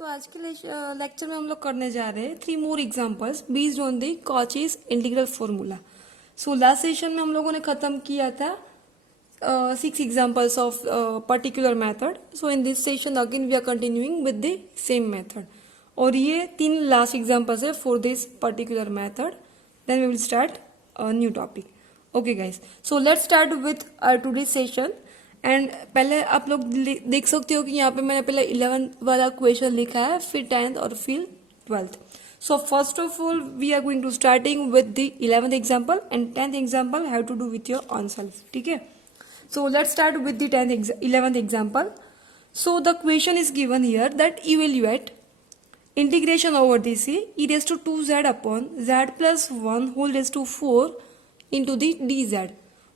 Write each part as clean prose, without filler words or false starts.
आज के लेक्चर में हम लोग करने जा रहे हैं 3 more examples based on the Cauchy's integral formula. Last session में हम लोगों ने खत्म किया था 6 examples of particular method. In this session again we are continuing with the same method और ये 3 लास्ट एग्जांपल्स है for this particular method. Then we will start new topic. Okay guys, so let's start with today session. And पहले आप लोग देख सकते हो कि यहाँ पे मैंने पहले 11th वाला क्वेश्चन लिखा है, फिर 10th और फिर 12th। So first of all we are going to starting with the 11th example and 10th example have to do with your own self. ठीक है, so let's start with the 11th example. So the question is given here that evaluate integration over this e raised to 2z upon z plus 1 whole raised to 4 into the dz,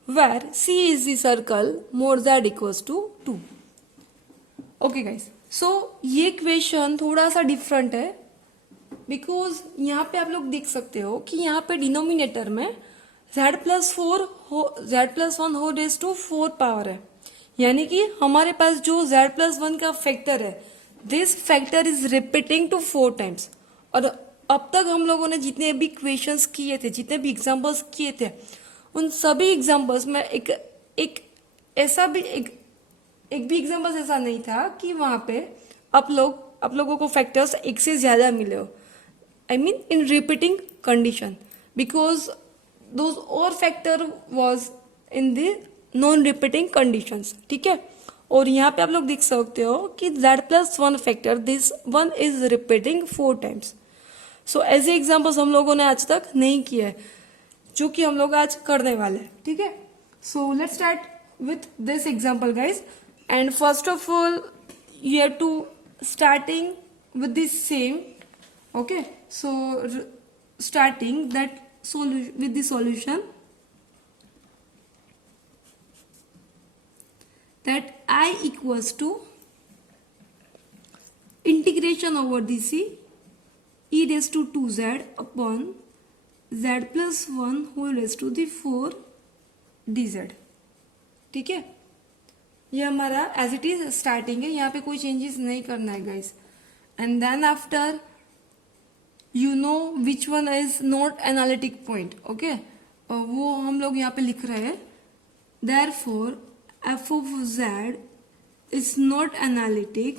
where c is the circle more z equals to 2. Okay guys, so ये question थोड़ा सा different है because यहाँ पे आप लोग देख सकते हो कि यहाँ पे डिनोमिनेटर में z प्लस 1 हो रेज टू 4 पावर है, यानी कि हमारे पास जो z प्लस 1 का फैक्टर है this factor is repeating to 4 times. और अब तक हम लोगों ने जितने भी क्वेश्चंस किए थे, जितने भी एग्जांपल्स किए थे, उन सभी एग्जांपल्स में एक भी एग्जांपल्स ऐसा नहीं था कि वहां पे आप लोगों को फैक्टर्स एक से ज्यादा मिले हो। I mean in repeating condition, because those और factor was in the non repeating conditions. ठीक है, और यहाँ पे आप लोग देख सकते हो कि z plus 1 factor this one is repeating 4 times. So ऐसे एग्जाम्पल्स हम लोगों ने आज तक नहीं किए हैं, जो कि हम लोग आज करने वाले हैं। ठीक है, so let's start with this example guys. And first of all you have to starting with this same. Okay, so starting that with the solution that I equals to integration over this e raised to 2z upon z plus 1 whole raised to the 4 dz। ठीक है, ये हमारा as it is starting है, यहाँ पे कोई changes नहीं करना है guys. And then after you know which one is not analytic point. Okay, वो हम लोग यहाँ पे लिख रहे हैं। Therefore f of z is not analytic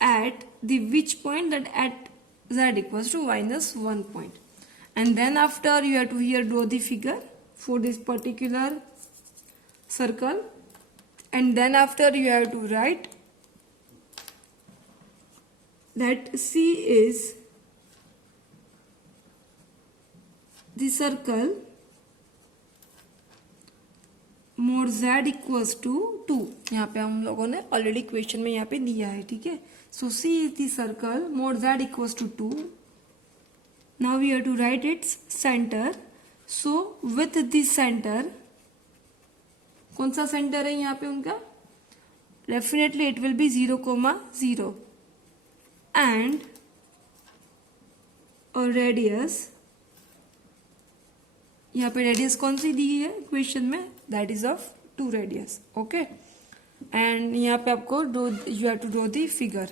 at the which point, that at z equals to minus 1 point. And then after you have to here draw the figure for this particular circle, and then after you have to write that c is the circle more z equals to 2। यहाँ पे हम लोगों ने already question में यहाँ पे दिया है। ठीक है, so c is the circle more z equals to 2। Now we have to write its centre. So with this centre, कौन सा सेंटर है यहाँ पे उनका? Definitely it will be 0,0 and और रेडियस, यहाँ पे रेडियस कौन सी दी है क्वेश्चन में? That is of 2 radius. Okay, and यहाँ पे आपको you have to draw the figure.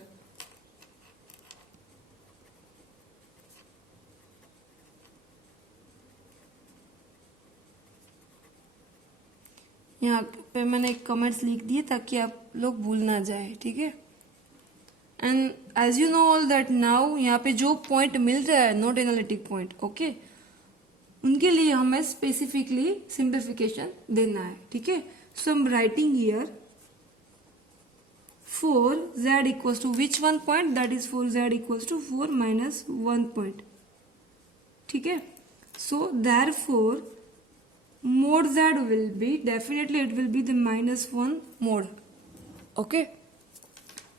यहाँ पे मैंने कमेंट्स लिख दिए ताकि आप लोग भूल ना जाए। ठीक है, and as you know all that now यहाँ पे जो पॉइंट मिल रहा है नॉट एनालिटिक पॉइंट, ओके, उनके लिए हमें स्पेसिफिकली सिंप्लिफिकेशन देना है। ठीक है, so I am writing here for z equals to which 1 point, that is for z equals to 4 minus 1 point. ठीक है, so therefore mode z will be definitely it will be the -1 mode. Okay,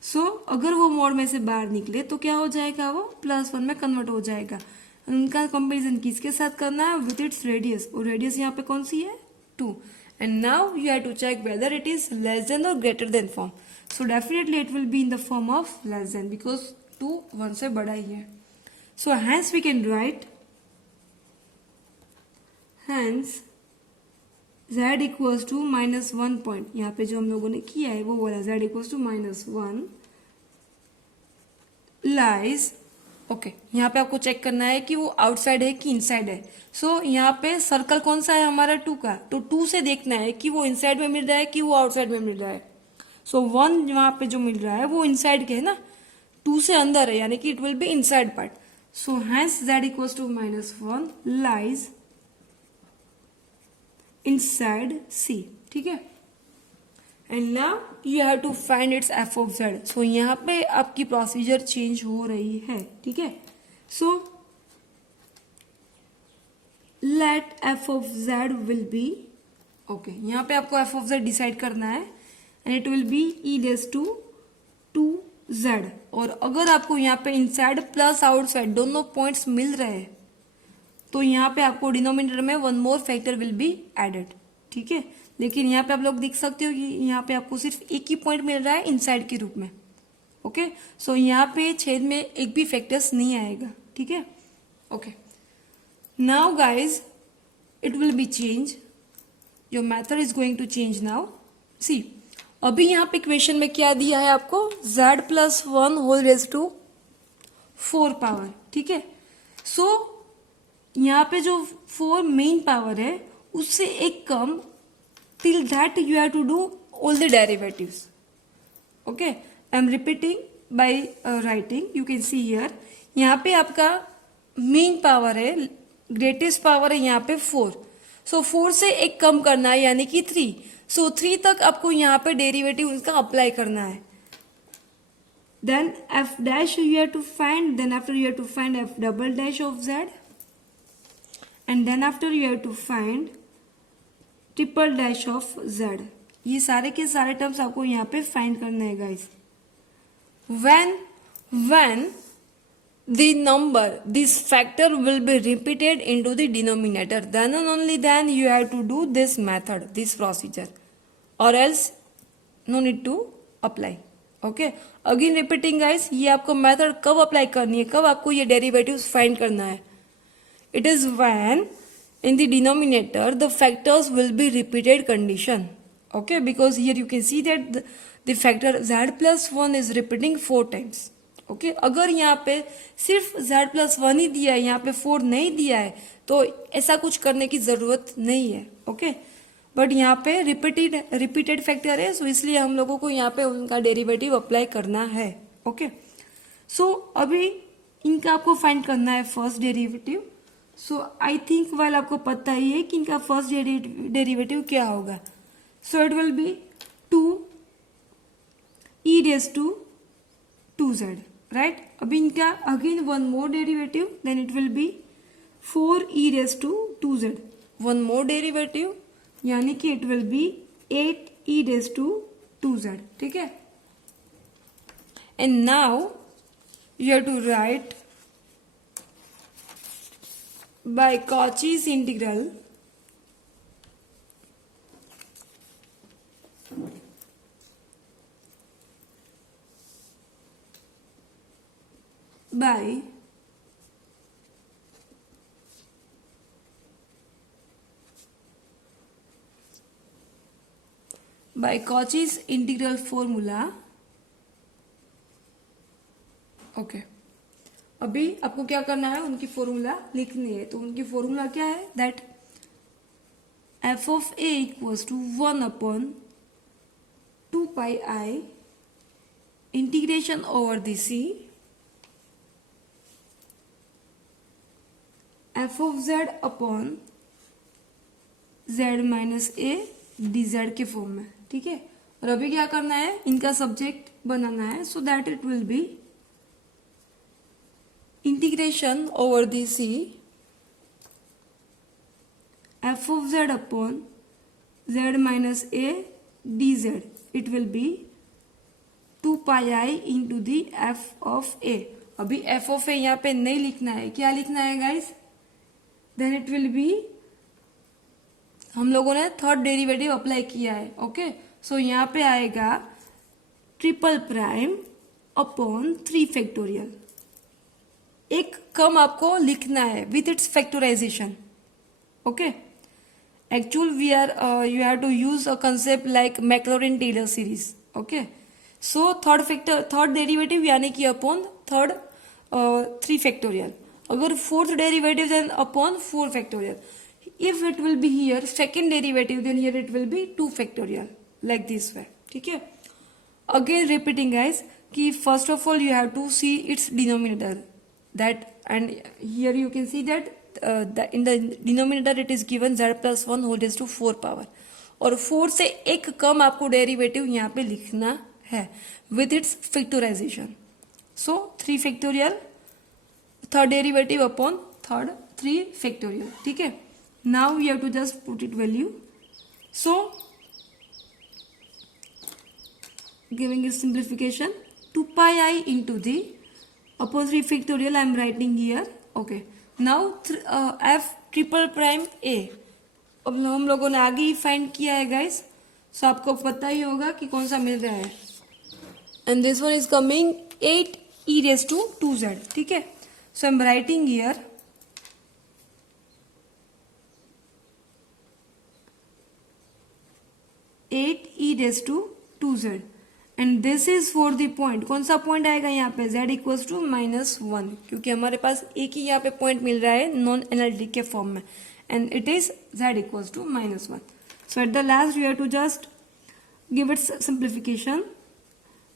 so अगर वो mode में से बाहर निकले तो क्या हो जाएगा? वो +1 में कन्वर्ट हो जाएगा। उनका कंपैरिजन किसके साथ करना है? विथ इट्स रेडियस, और रेडियस यहाँ पे कौन सी है? 2। And now you have to check whether it is less than और greater than form. So definitely it will be in the form of less than, because 2 1 से बड़ा ही है। So hence we can write, hence z equals to -1 point, यहाँ पे जो हम लोगों ने किया है वो बोला z equals to -1 lies, okay, यहाँ पे आपको चेक करना है कि वो आउटसाइड है कि इनसाइड है। सो यहाँ पे सर्कल कौन सा है हमारा 2 का, तो 2 से देखना है कि वो इनसाइड में मिल रहा है कि वो आउटसाइड में मिल रहा है। सो 1 वहाँ पे जो मिल रहा है वो इनसाइड के है ना, 2 से अंदर है, यानी कि it will be inside part. So hence z equals to -1 lies inside C, ठीक है। And now you have to find its F of Z. So यहाँ पे आपकी प्रोसीजर चेंज हो रही है, ठीक है। So let f of z will be, okay, यहाँ पे आपको एफ ऑफ जेड डिसाइड करना है and it will be e raise to 2z। और अगर आपको यहाँ पे इनसाइड प्लस आउटसाइड दोनों पॉइंट्स मिल रहे हैं तो यहाँ पे आपको डिनोमिनेटर में one more factor will be added, ठीक है। लेकिन यहाँ पे आप लोग देख सकते हो कि यहाँ पे आपको सिर्फ एक ही पॉइंट मिल रहा है इनसाइड के रूप में, ओके। सो यहाँ पे छेद में एक भी फैक्टर्स नहीं आएगा, ठीक है, okay. Now guys it will be change, your method is going to change now. See, अभी यहाँ पे क्वेश्चन में क्या दिया है आपको, z plus 1 whole raise to 4 power, ठीक है। सो यहाँ पे जो 4 मेन पावर है उससे एक कम, till that you have to do all the derivatives, okay। I am repeating by writing, you can see here, यहाँ पे आपका मेन पावर है, ग्रेटेस्ट पावर है यहाँ पे 4। सो 4 से एक कम करना है यानी कि 3। सो 3 तक आपको यहाँ पे डेरिवेटिव उसका अप्लाई करना है। Then f dash you have to find, then after you have to find f double dash of z, and then after you have to find triple dash of z। ये सारे के सारे terms आपको यहाँ पे find करना है guys. when the number, this factor will be repeated into the denominator, then and only then you have to do this method, this procedure, or else no need to apply, okay। Again repeating guys, ये आपको method कब apply करनी है, कब आपको ये derivatives find करना है, it is when in the denominator the factors will be repeated condition, okay, because here you can see that the factor z plus 1 is repeating 4 times, okay। अगर यहाँ पे सिर्फ z plus 1 ही दिया है, यहाँ पे 4 नहीं दिया है, तो ऐसा कुछ करने की जरूरत नहीं है, okay। बट यहाँ पे रिपीटेड फैक्टर है, सो इसलिए हम लोगों को यहाँ पे उनका डेरिवेटिव अप्लाई करना है, ओके। सो अभी इनका आपको फाइंड करना है first derivative. So I think वाल आपको पता ही है कि इनका फर्स्ट डेरिवेटिव क्या होगा। So it will be 2 e raise to 2z, right. अभी इनका again one more derivative, then it will be 4 e raise to 2z, one more derivative, यानी कि it will be 8 e raise to 2z, ठीक है। And now you have to write by Cauchy's integral by Cauchy's integral formula, okay। अभी आपको क्या करना है, उनकी फॉर्मूला लिखनी है। तो उनकी फॉर्मूला क्या है, that f of a equals to 1 upon 2 pi I integration over the c f of z upon z minus a dz के फॉर्म में, ठीक है। और अभी क्या करना है, इनका सब्जेक्ट बनाना है, so that it will B integration over the c f of z upon z minus a dz, it will be 2 pi I into the f of a। अभी f of a यहाँ पे नहीं लिखना है, क्या लिखना है guys, then it will be, हम लोगों ने थर्ड डेरिवेटिव अप्लाई किया है, ओके। सो यहाँ पे आएगा ट्रिपल प्राइम अपॉन 3 फैक्टोरियल, एक कम आपको लिखना है with its factorization, okay. Actual we are you have to use a concept like Maclaurin-Taylor series. Okay, so third derivative यानी कि upon third 3 factorial. अगर fourth derivative then upon 4 factorial. If it will be here second derivative then here it will be 2 factorial like this way. ठीक है. Again repeating guys कि first of all you have to see its denominator that, and here you can see that in the denominator it is given z plus 1 whole raised to 4 power और 4 से एक कम आपको derivative यहाँ पे लिखना है with its factorization. So 3 factorial third derivative upon third 3 factorial. ठीक है. Now we have to just put it value. So giving it simplification 2 pi I into the upon 3 factorial I am writing here. Okay. Now f triple prime a. अब हम लोगों ने आगे ही find किया है guys, सो आपको पता ही होगा कि कौन सा मिल रहा है. And this one is coming 8 e raised to 2z. ठीक है. So I am writing here 8 e raised to 2z and this is for the point. कौन सा पॉइंट आएगा यहाँ पे? z इक्वल्स टू -1, क्योंकि हमारे पास एक ही यहाँ पे पॉइंट मिल रहा है नॉन एनालिटिक के फॉर्म में, and it is z equals to -1. So at the last you have to just give it simplification.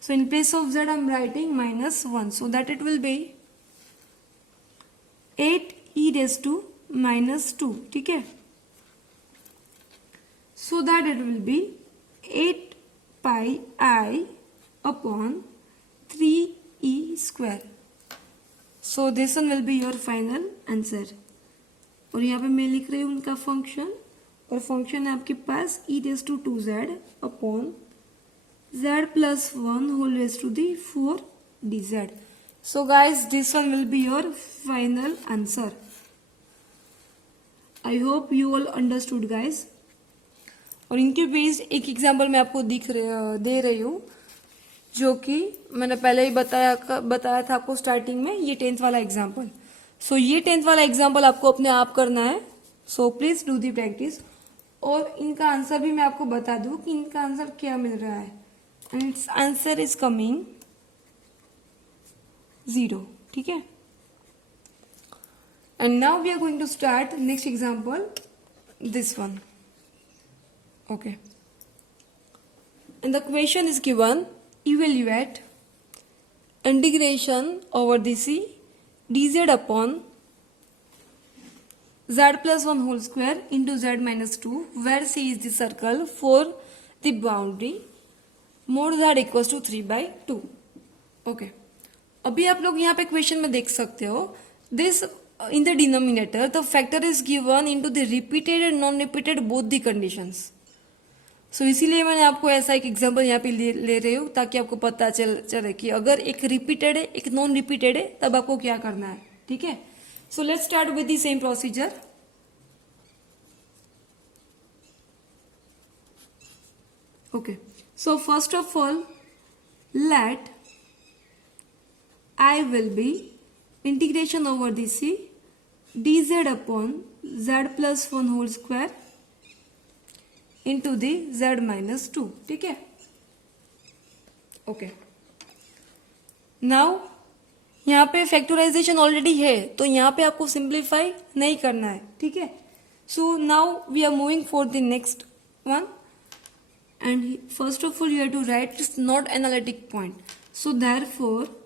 So in place of z I am writing -1, so that it will be 8 e raised to -2. ठीक है. So that it will be 8 pi I upon 3e square. So this one will be your final answer. और यहाँ पे मैं लिख रही हूँ उनका फंक्शन, और फंक्शन है आपके पास e raised to 2z upon z plus 1 whole raised to the 4 dz. So guys this one will be your final answer. I hope you all understood guys. और इनके बेस्ड एक एग्जाम्पल मैं आपको दे रही हूँ, जो कि मैंने पहले ही बताया था आपको स्टार्टिंग में. ये 10th वाला एग्जाम्पल. सो ये 10th वाला एग्जाम्पल आपको अपने आप करना है. So please do the practice. और इनका आंसर भी मैं आपको बता दूं कि इनका आंसर क्या मिल रहा है. And its answer is coming 0. ठीक है. And now we are going to start next example, this one. Okay. And the question is given, evaluate integration over the c dz upon z plus 1 whole square into z minus 2 where c is the circle for the boundary mod z equals to 3/2. Okay. अभी आप लोग यहाँ पे question में देख सकते हो, this in the denominator the factor is given into the repeated and non-repeated both the conditions. सो इसीलिए मैंने आपको ऐसा एक एग्जांपल यहाँ पे ले रही हूँ ताकि आपको पता चले कि अगर एक रिपीटेड है एक नॉन रिपीटेड है तब आपको क्या करना है. ठीक है. So let's start with the same procedure. Okay. So first of all let I will be integration over the c dz upon z plus 1 whole square into the z minus 2. ठीक है. ओके. नाउ यहाँ पे factorisation already है तो यहाँ पे आपको simplify नहीं करना है. ठीक है. So now we are moving for the next one, and first of all you have to write its not analytic point. So therefore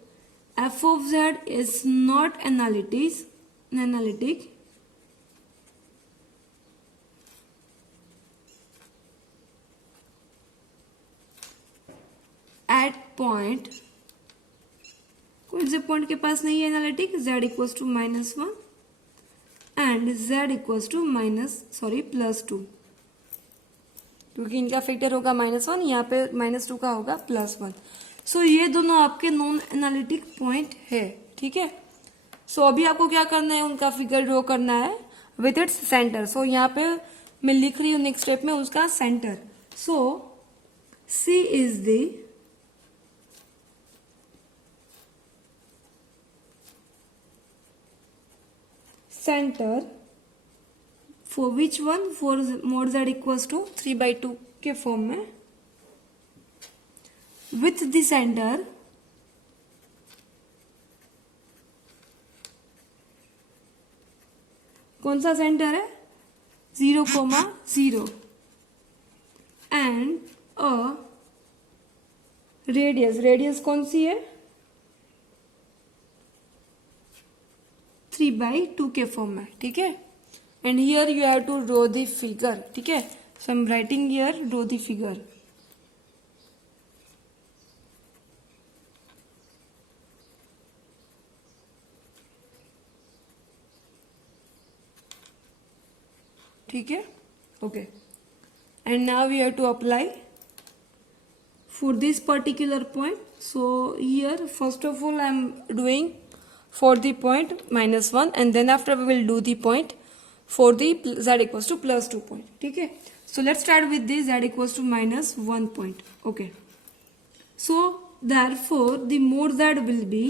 f of z is not analytic at point, कोई से point के पास नहीं है analytic, z equals to -1 and z equals to +2, क्योंकि इनका factor होगा -1, यहाँ पे -2 का होगा +1. सो ये दोनों आपके नॉन एनालिटिक पॉइंट है. ठीक है. सो अभी आपको क्या करना है, उनका फिगर ड्रॉ करना है विथ इट्स सेंटर. सो यहाँ पे मैं लिख रही हूँ नेक्स्ट स्टेप में उसका centre. So c is the centre for which one, for mode z equals to 3/2 के फॉर्म में, विथ द सेंटर कौन सा सेंटर है, 0,0 एंड अ रेडियस कौन सी है, 3/2 के फॉर्म में, ठीक है। And here you have to draw the figure, ठीक है। So I am writing here draw the figure. ठीक है, okay. And now we have to apply for this particular point. So here first of all I am doing for the point -1 and then after we will do the point for the z equals to +2 point, ठीक है। So let's start with the z equals to -1 point, okay। So therefore the mode z will be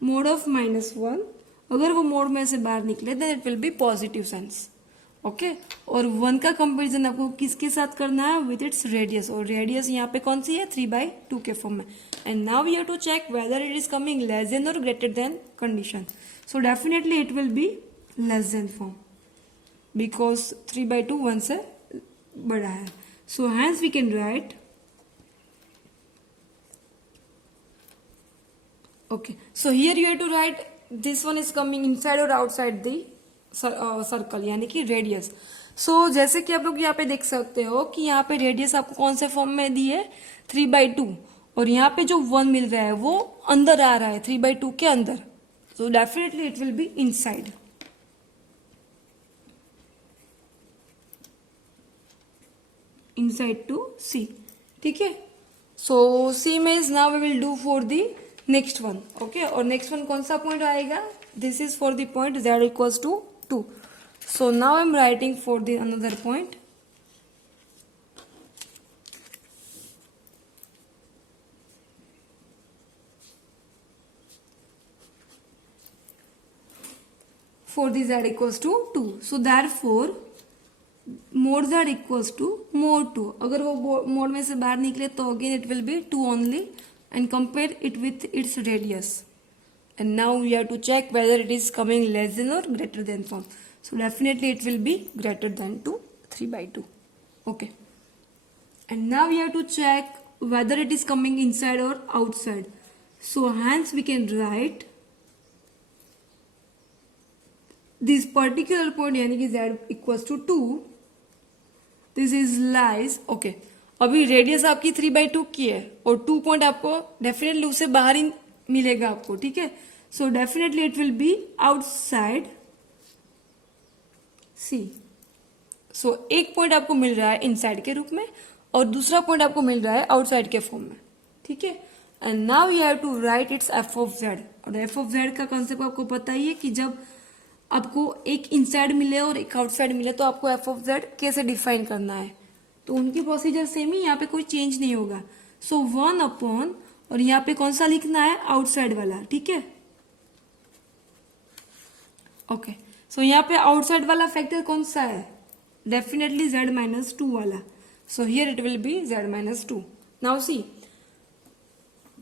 mode of -1, अगर वो mode में से बाहर निकले then it will be positive signs, okay और 1 का कंपेरिजन आपको किसके साथ करना है, विथ इट्स रेडियस, और रेडियस यहाँ पे कौन सी है, 3/2 के फॉर्म में। And now we have to check whether it is coming less than और greater than condition. So definitely it will be less than form, because 3/2 1 से बड़ा है। So hence we can write, okay, so here you have to write this one is coming inside or outside the circle यानी कि radius. सो जैसे कि आप लोग यहाँ पे देख सकते हो कि यहाँ पे रेडियस आपको कौन से फॉर्म में दी है, 3/2, और यहाँ पे जो 1 मिल रहा है वो अंदर आ रहा है 3/2 के अंदर। So definitely it will be inside. Inside to C, ठीक है। So see means now we will do for the next one, okay. और नेक्स्ट वन कौन सा पॉइंट आएगा, this is for the point z equals to 2। So now I am writing for the another point. For the z equals to 2. So therefore mod z equals to mod 2. अगर वो mode में से बाहर निकले तो again it will be 2 only and compare it with its radius. And now we have to check whether it is coming less than or greater than form. So definitely it will be greater than 3/2, okay। And now we have to check whether it is coming inside or outside. So hence we can write this particular point यानी कि z equals to 2, this is lies, okay। अभी radius आपकी 3/2 की है और 2 point आपको definitely उससे बाहर ही मिलेगा आपको, ठीक है। So definitely it will be outside C. सो एक पॉइंट आपको मिल रहा है इनसाइड के रूप में और दूसरा पॉइंट आपको मिल रहा है आउटसाइड के फॉर्म में, ठीक है। And now you have to write its F of z. और एफ ऑफ जेड का कॉन्सेप्ट आपको पता ही है कि जब आपको एक इनसाइड मिले और एक आउटसाइड मिले तो आपको एफ ऑफ जेड कैसे डिफाइन करना है, तो उनकी प्रोसीजर सेम ही, यहाँ पे कोई चेंज नहीं होगा। सो 1 अपॉन, और यहाँ पे कौन सा लिखना है, आउटसाइड वाला, ठीक है, ओके। सो यहाँ पे आउटसाइड वाला फैक्टर कौन सा है, डेफिनेटली z-2 वाला। So here it will B z-2। Now see,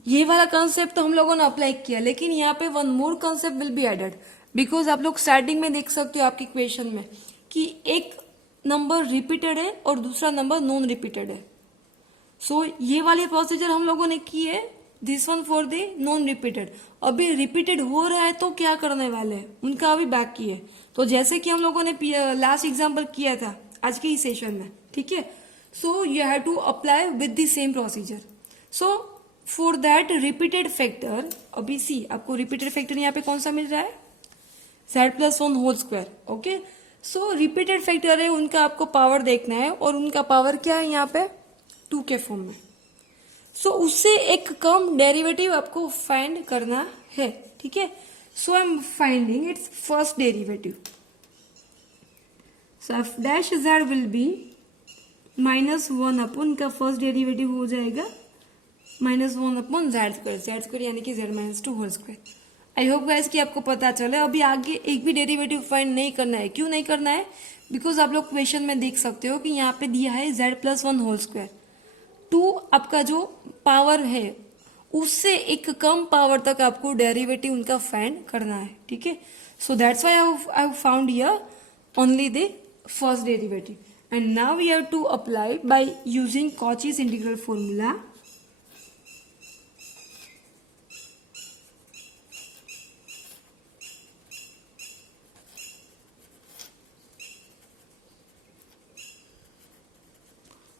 ये वाला कंसेप्ट तो हम लोगों ने अप्लाई किया, लेकिन यहाँ पे one more concept will be added, because आप लोग स्टार्टिंग में देख सकते हो आपकी इक्वेशन में कि एक नंबर रिपीटेड है और दूसरा नंबर नॉन रिपीटेड है। सो ये वाली प्रोसीजर हम लोगों ने की है, this one for the non repeated. अभी रिपीटेड हो रहा है तो क्या करने वाले हैं, उनका अभी बाकी है। तो जैसे कि हम लोगों ने लास्ट एग्जाम्पल किया था आज के ही सेशन में, ठीक है। So you have to apply with the same procedure. So for that repeated factor, अभी सी आपको रिपीटेड फैक्टर यहाँ पे कौन सा मिल रहा है, z+1 होल स्क्वायर, ओके। सो रिपीटेड फैक्टर है, उनका आपको पावर देखना है और उनका पावर क्या है यहाँ पे 2 के फॉर्म में। सो उससे एक कम डेरिवेटिव आपको फाइंड करना है, ठीक है। So I am finding its first derivative. So F dash Z will be -1 upon, का फर्स्ट डेरिवेटिव हो जाएगा -1 अपॉन जेड स्क्वायर यानी कि z-2 whole square. I hope guys कि आपको पता चले। अभी आगे एक भी डेरिवेटिव फाइंड नहीं करना है। क्यों नहीं करना है? बिकॉज आप लोग क्वेश्चन में देख सकते हो कि यहाँ पे दिया है z+1 होल स्क्वायर। 2 आपका जो पावर है उससे एक कम पावर तक आपको डेरिवेटिव उनका फाइंड करना है, ठीक है। So that's why I found here only the first derivative and now we have to apply by using Cauchy's integral formula.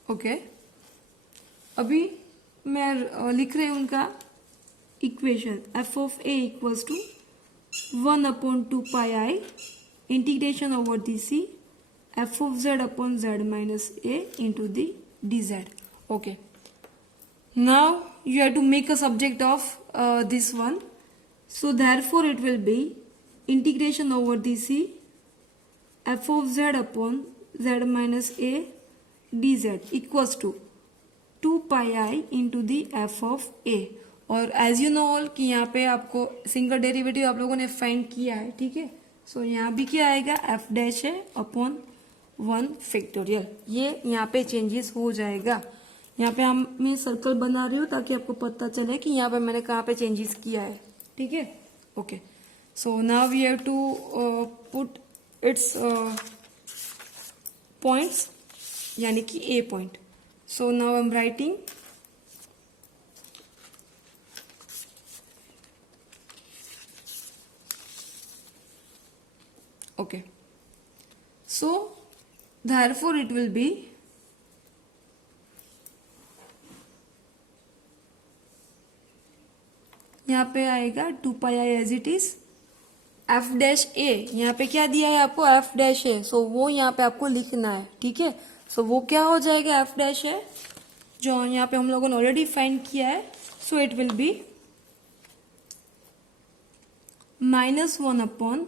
Okay अभी मैं लिख रही हूँ उनका equation f of a equals to 1/2 integration over the c f of z upon z minus a into the d z. Okay now you have to make a subject of this one, so therefore it will be integration over dc f of z upon z minus a dz equals to 2 pi I into the f of a। और as you know all कि यहाँ पे आपको single derivative आप लोगों ने find किया है, ठीक है। सो यहाँ भी क्या आएगा एफ डैश है अपॉन 1 फैक्टोरियल, ये यहाँ पे चेंजेस हो जाएगा। यहाँ पे मैं सर्कल बना रही हूँ ताकि आपको पता चले कि यहाँ पे मैंने कहाँ पे चेंजेस किया है, ठीक है। Okay so now we have to put its points, यानी कि A point. So now I am writing okay, so therefore it will be यहाँ पे आएगा 2 pi i as it is F dash A. यहाँ पे क्या दिया है आपको एफ डैश है, सो वो यहाँ पे आपको लिखना है, ठीक है। सो वो क्या हो जाएगा एफ डैश है जो यहाँ पे हम लोगों ने ऑलरेडी फाइंड किया है। So it will be -1 upon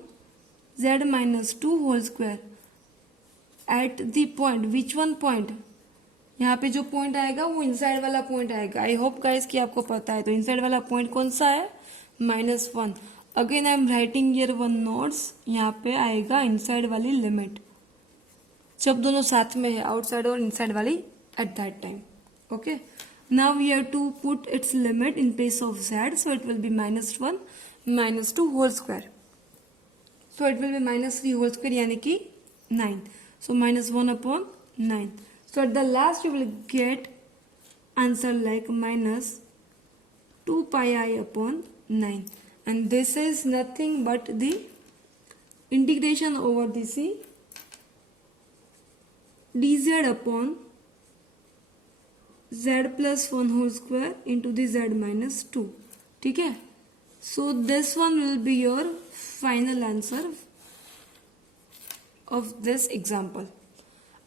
z minus 2 whole square at the point which one point, यहाँ पे जो पॉइंट आएगा वो इनसाइड वाला पॉइंट आएगा। आई होप गाइस कि आपको पता है। तो इनसाइड वाला पॉइंट कौन सा है -1। Again I am writing here 1 notes, यहाँ पे आएगा इनसाइड वाली लिमिट जब दोनों साथ में है, आउटसाइड और इनसाइड वाली at that time. Okay now we have to put its limit in place of z, so it will be -1 -2 whole square. So it will be -3 whole square यानी कि 9. So -1 upon 9. So at the last you will get answer like -2 pi I upon 9. And this is nothing but the integration over this dz upon z plus 1 whole square into the z minus 2. ठीक है। So this one will be your final answer of this example.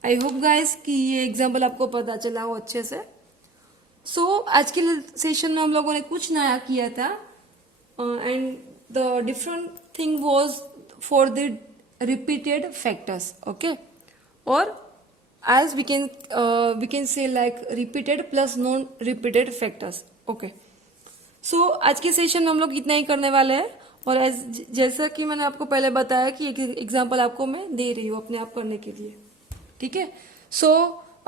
I hope guys कि ये example आपको पता चला हो अच्छे से। So आज के सेशन में हम लोगों ने कुछ नया किया था and the different thing was for the repeated factors, okay? or as we can say like repeated plus non-repeated factors, okay? सो आज के सेशन में हम लोग इतना ही करने वाले हैं। और जैसा कि मैंने आपको पहले बताया कि एक एग्जांपल आपको मैं दे रही हूँ अपने आप करने के लिए, ठीक है। सो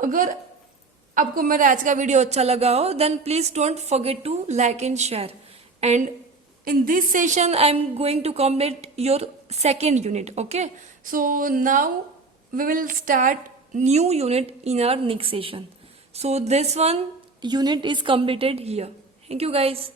अगर आपको मेरा आज का वीडियो अच्छा लगा हो then please don't forget to like and share. And in this session I am going to complete your second unit, okay. So now we will start new unit in our next session. So this one unit is completed here. Thank you guys.